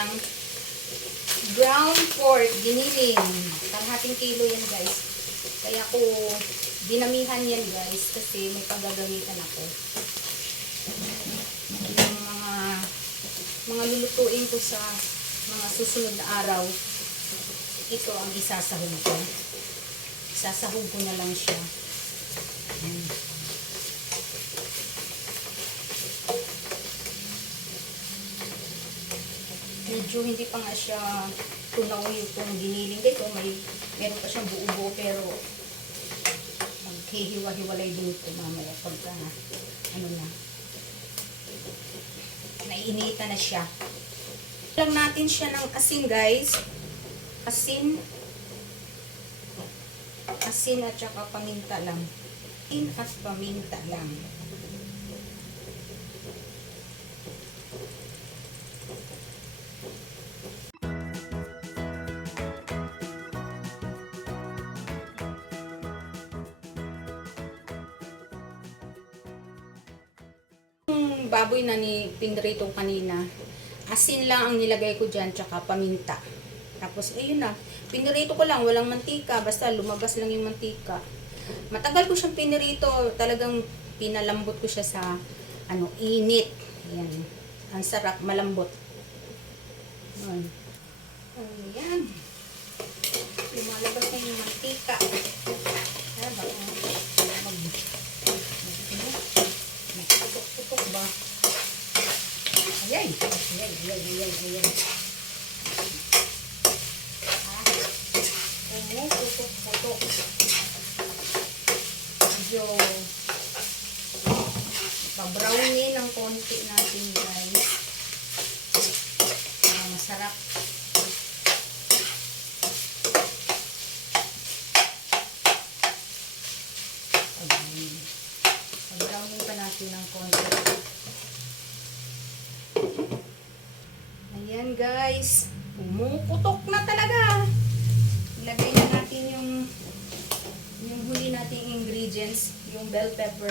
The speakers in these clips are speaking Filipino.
ng ground pork, giniling. Kalahating kilo yan guys. Kaya ko dinamihan yan guys kasi may paggagamitan ako. Yung mga lulutuin ko sa mga susunod na araw, ito ang isasahog ko. Isasahog ko na lang siya. Medyo hindi pa nga siya tunaw yung giniling dito. Meron pa siyang buo-buo pero maghihiwa-hiwalay din ito mamaya pagka ano na. Naiinita na siya. Lang natin siya ng asin guys. Asin at saka paminta lang. Asin at paminta lang. Yung baboy na ni pinrito kanina, asin lang ang nilagay ko dyan, tsaka paminta. Tapos, ayun na. Pinirito ko lang, walang mantika. Basta lumabas lang yung mantika. Matagal ko siyang pinirito. Talagang pinalambot ko siya sa, init. Ayan. Ang sarap, malambot. Ayan. Ayan. Lumalabas na yung mantika. Ayan ba? Putok ba? Ayan. Ayan. Putok. Medyo pa-brownie ng konti natin guys. Para masarap. Pa-brownie pa natin ng konti. Ayan guys. Pumuputok na talaga. Ilagay na natin yung huli nating ingredients, yung bell pepper.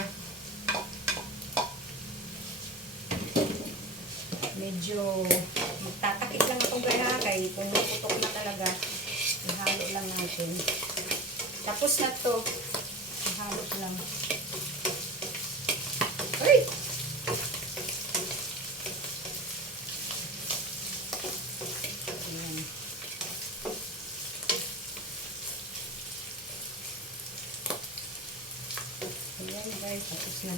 Medyo magtatakip lang itong kay pumuputok na talaga. Ihalo lang natin. Tapos na to. Ihalo lang. Ay! Ayan guys, tapos na.